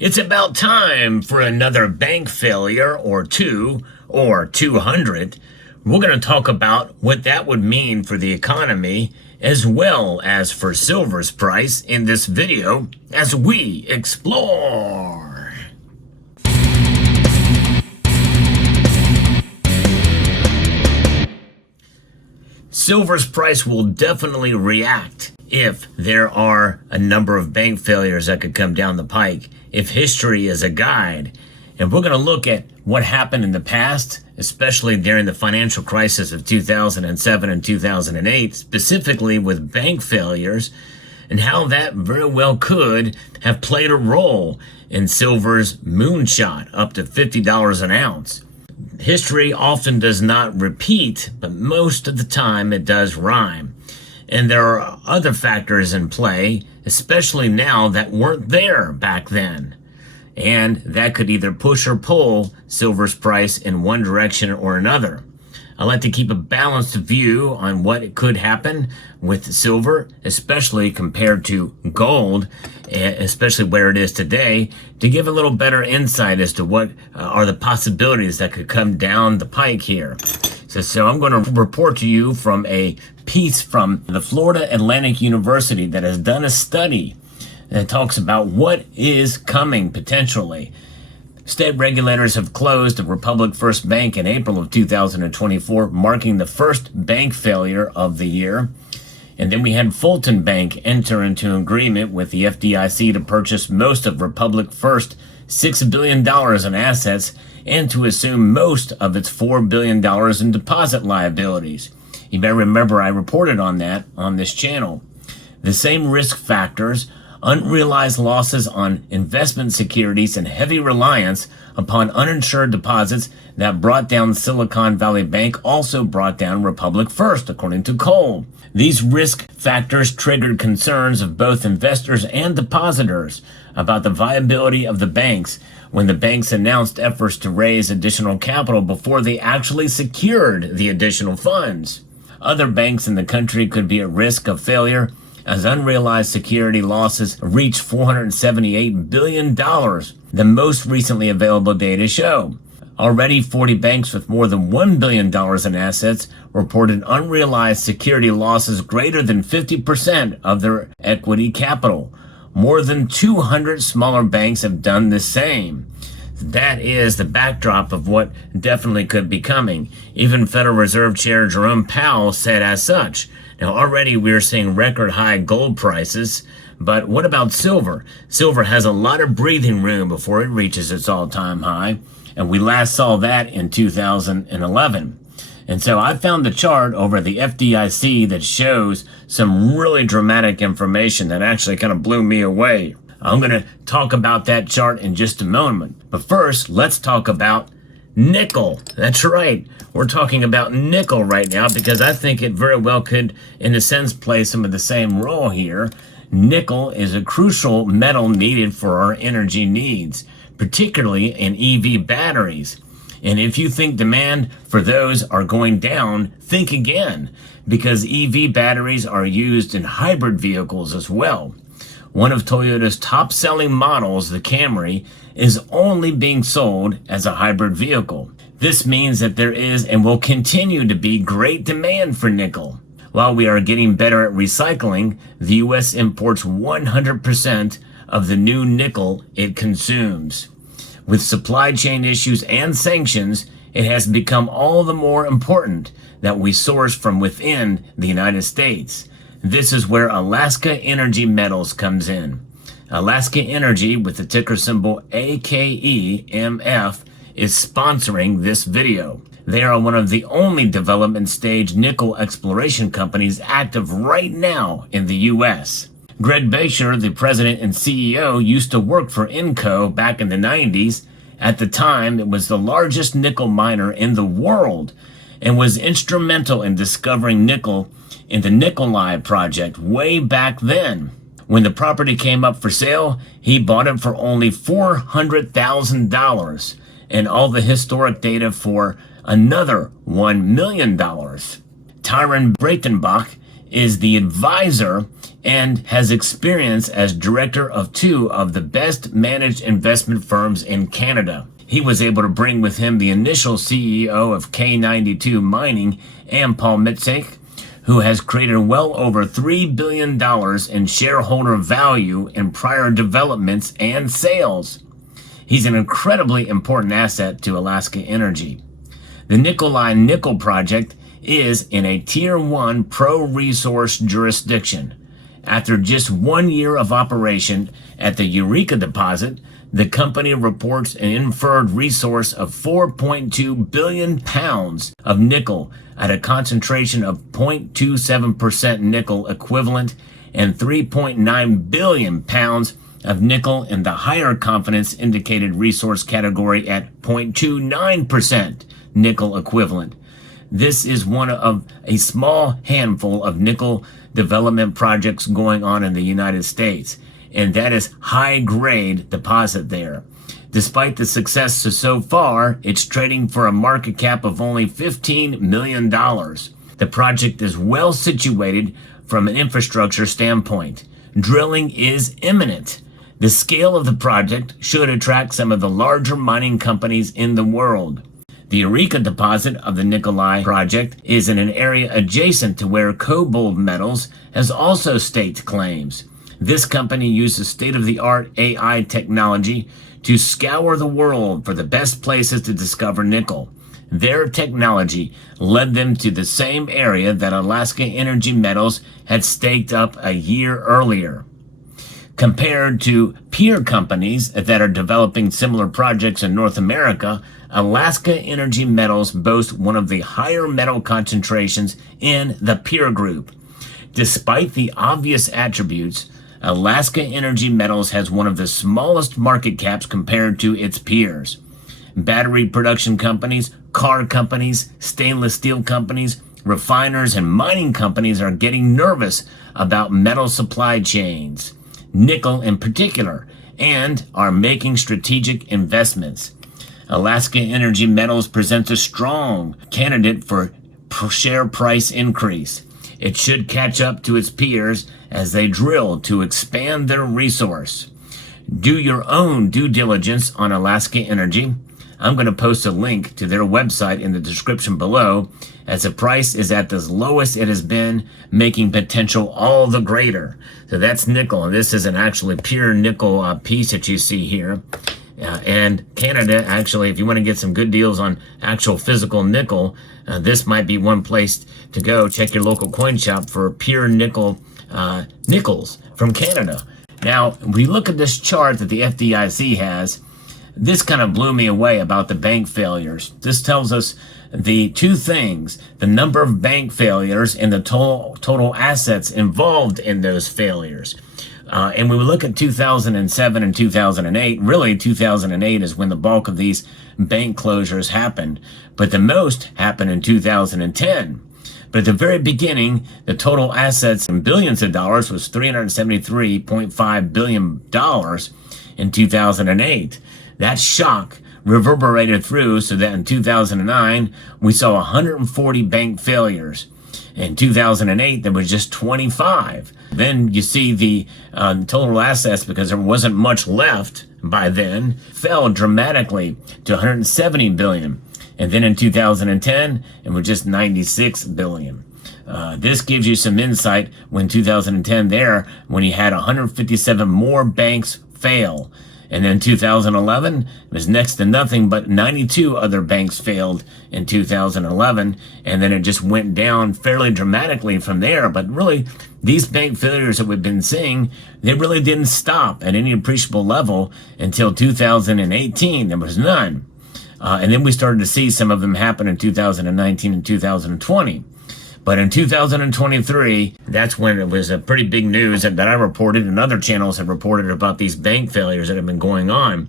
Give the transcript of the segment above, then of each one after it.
It's about time for another bank failure or two or 200. We're going to talk about what that would mean for the economy as well as for silver's price in this video as we explore. Silver's price will definitely react if there are a number of bank failures that could come down the pike, if history is a guide. And we're going to look at what happened in the past, especially during the financial crisis of 2007 and 2008, specifically with bank failures, and how that very well could have played a role in silver's moonshot up to $50 an ounce. History often does not repeat, but most of the time it does rhyme. And there are other factors in play, especially now, that weren't there back then. And that could either push or pull silver's price in one direction or another. I like to keep a balanced view on what could happen with silver, especially compared to gold, especially where it is today, to give a little better insight as to what are the possibilities that could come down the pike here. So I'm going to report to you from a piece from the Florida Atlantic University that has done a study that talks about what is coming potentially. State regulators have closed the Republic First Bank in April of 2024, marking the first bank failure of the year. And then we had Fulton Bank enter into an agreement with the FDIC to purchase most of Republic First $6 billion in assets and to assume most of its $4 billion in deposit liabilities. You may remember I reported on that on this channel. The same risk factors, unrealized losses on investment securities, and heavy reliance upon uninsured deposits that brought down Silicon Valley Bank also brought down Republic First, according to Cole. These risk factors triggered concerns of both investors and depositors about the viability of the banks when the banks announced efforts to raise additional capital before they actually secured the additional funds. Other banks in the country could be at risk of failure as unrealized security losses reached $478 billion, the most recently available data show. Already 40 banks with more than $1 billion in assets reported unrealized security losses greater than 50% of their equity capital. More than 200 smaller banks have done the same. That is the backdrop of what definitely could be coming. Even Federal Reserve Chair Jerome Powell said as such. Now, already we're seeing record high gold prices, but what about silver? Silver has a lot of breathing room before it reaches its all-time high, and we last saw that in 2011. And so I found the chart over the FDIC that shows some really dramatic information that actually kind of blew me away. I'm going to talk about that chart in just a moment. But first, let's talk about nickel. That's right. We're talking about nickel right now because I think it very well could, in a sense, play some of the same role here. Nickel is a crucial metal needed for our energy needs, particularly in EV batteries. And if you think demand for those are going down, think again, because EV batteries are used in hybrid vehicles as well. One of Toyota's top-selling models, the Camry, is only being sold as a hybrid vehicle. This means that there is and will continue to be great demand for nickel. While we are getting better at recycling, the U.S. imports 100% of the new nickel it consumes. With supply chain issues and sanctions, it has become all the more important that we source from within the United States. This is where Alaska Energy Metals comes in. Alaska Energy, with the ticker symbol AKEMF, is sponsoring this video. They are one of the only development stage nickel exploration companies active right now in the U.S. Greg Bacher, the president and CEO, used to work for Inco back in the 90s. At the time, it was the largest nickel miner in the world and was instrumental in discovering nickel in the Nikolai project way back then. When the property came up for sale, he bought it for only $400,000 and all the historic data for another $1 million. Tyron Breitenbach is the advisor and has experience as director of two of the best managed investment firms in Canada. He was able to bring with him the initial CEO of K92 Mining and Paul Mitzek, who has created well over $3 billion in shareholder value in prior developments and sales. He's an incredibly important asset to Alaska Energy. The Nikolai Nickel project is in a Tier 1 pro-resource jurisdiction. After just 1 year of operation at the Eureka deposit, the company reports an inferred resource of 4.2 billion pounds of nickel at a concentration of 0.27% nickel equivalent and 3.9 billion pounds of nickel in the higher confidence indicated resource category at 0.29% nickel equivalent. This is one of a small handful of nickel development projects going on in the United States, and that is high-grade deposit there. Despite the success so far, it's trading for a market cap of only $15 million. The project is well situated from an infrastructure standpoint. Drilling is imminent. The scale of the project should attract some of the larger mining companies in the world. The Eureka deposit of the Nikolai project is in an area adjacent to where Cobalt Metals has also staked claims. This company uses state-of-the-art AI technology to scour the world for the best places to discover nickel. Their technology led them to the same area that Alaska Energy Metals had staked up a year earlier. Compared to peer companies that are developing similar projects in North America, Alaska Energy Metals boasts one of the higher metal concentrations in the peer group. Despite the obvious attributes, Alaska Energy Metals has one of the smallest market caps compared to its peers. Battery production companies, car companies, stainless steel companies, refiners, and mining companies are getting nervous about metal supply chains, nickel in particular, and are making strategic investments. Alaska Energy Metals presents a strong candidate for share price increase. It should catch up to its peers as they drill to expand their resource. Do your own due diligence on Alaska Energy. I'm going to post a link to their website in the description below, as the price is at the lowest it has been, making potential all the greater. So that's nickel, and this is an actually pure nickel piece that you see here. And Canada, actually, if you want to get some good deals on actual physical nickel, this might be one place to go. Check your local coin shop for pure nickel nickels from Canada. Now, we look at this chart that the FDIC has. This kind of blew me away about the bank failures. This tells us the two things: the number of bank failures and the total assets involved in those failures. And when we look at 2007 and 2008, really 2008 is when the bulk of these bank closures happened, but the most happened in 2010. But at the very beginning, the total assets in billions of dollars was $373.5 billion in 2008. That shock reverberated through so that in 2009, we saw 140 bank failures. In 2008, there was just 25. Then you see the total assets, because there wasn't much left by then, fell dramatically to 170 billion. And then in 2010, it was just 96 billion. This gives you some insight when 2010 there, when you had 157 more banks fail. And then 2011 was next to nothing, but 92 other banks failed in 2011. And then it just went down fairly dramatically from there. But really, these bank failures that we've been seeing, they really didn't stop at any appreciable level until 2018. There was none. And then we started to see some of them happen in 2019 and 2020. But in 2023, that's when it was a pretty big news that I reported, and other channels have reported about these bank failures that have been going on.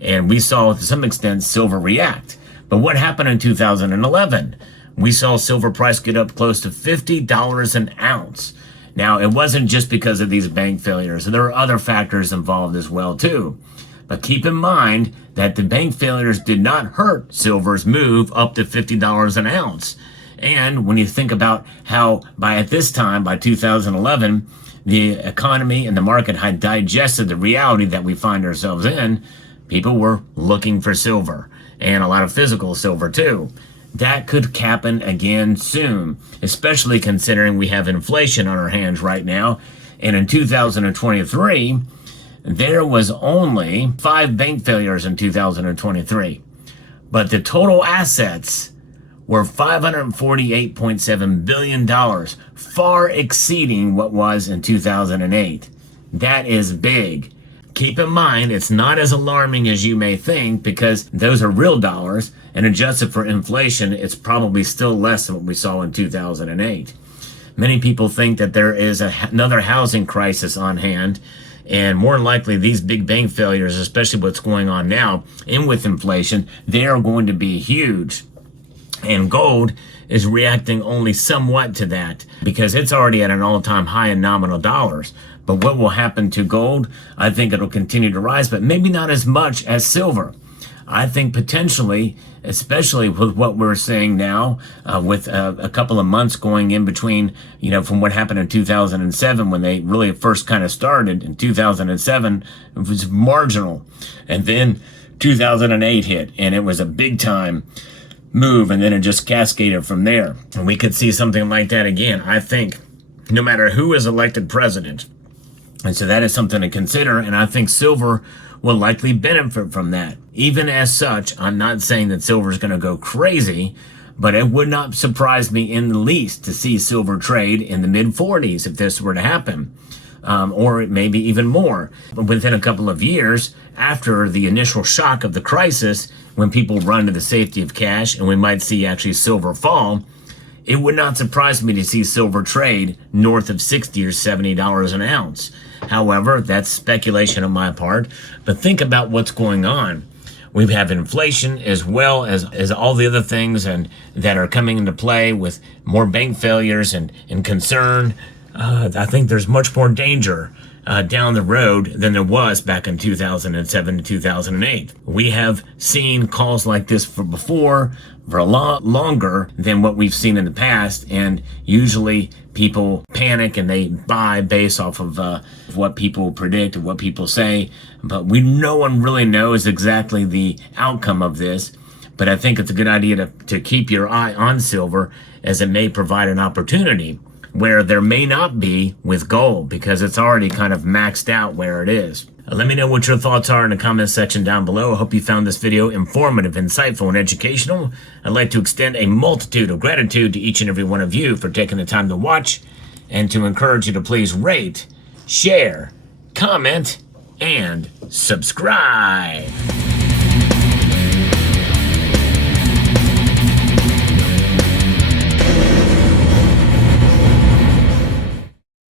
And we saw, to some extent, silver react. But what happened in 2011? We saw silver price get up close to $50 an ounce. Now, it wasn't just because of these bank failures. There were other factors involved as well, too. But keep in mind that the bank failures did not hurt silver's move up to $50 an ounce. And when you think about how at this time, by 2011, the economy and the market had digested the reality that we find ourselves in, people were looking for silver, and a lot of physical silver too. That could happen again soon, especially considering we have inflation on our hands right now. And in 2023, there was only 5 bank failures in 2023. But the total assets were $548.7 billion, far exceeding what was in 2008. That is big. Keep in mind, it's not as alarming as you may think, because those are real dollars, and adjusted for inflation, it's probably still less than what we saw in 2008. Many people think that there is another housing crisis on hand, and more than likely these big bank failures, especially what's going on now, and with inflation, they are going to be huge. And gold is reacting only somewhat to that, because it's already at an all-time high in nominal dollars. But what will happen to gold? I think it'll continue to rise, but maybe not as much as silver. I think potentially, especially with what we're seeing now, with a couple of months going in between, from what happened in 2007 when they really first kind of started. In 2007, it was marginal. And then 2008 hit, and it was a big time move, and then it just cascaded from there. And we could see something like that again, I think, no matter who is elected president. And so that is something to consider, and I think silver will likely benefit from that. Even as such, I'm not saying that silver is going to go crazy, but it would not surprise me in the least to see silver trade in the mid-40s if this were to happen. Or maybe even more. Within a couple of years, after the initial shock of the crisis, when people run to the safety of cash, and we might see actually silver fall, it would not surprise me to see silver trade north of $60 or $70 an ounce. However, that's speculation on my part, but think about what's going on. We have inflation as well as all the other things and that are coming into play with more bank failures and concern. I think there's much more danger down the road than there was back in 2007 to 2008. We have seen calls like this before for a lot longer than what we've seen in the past, and usually people panic and they buy based off of what people predict and what people say, but no one really knows exactly the outcome of this. But I think it's a good idea to keep your eye on silver, as it may provide an opportunity where there may not be with gold, because it's already kind of maxed out where it is. Let me know what your thoughts are in the comment section down below. I hope you found this video informative, insightful, and educational. I'd like to extend a multitude of gratitude to each and every one of you for taking the time to watch, and to encourage you to please rate, share, comment, and subscribe.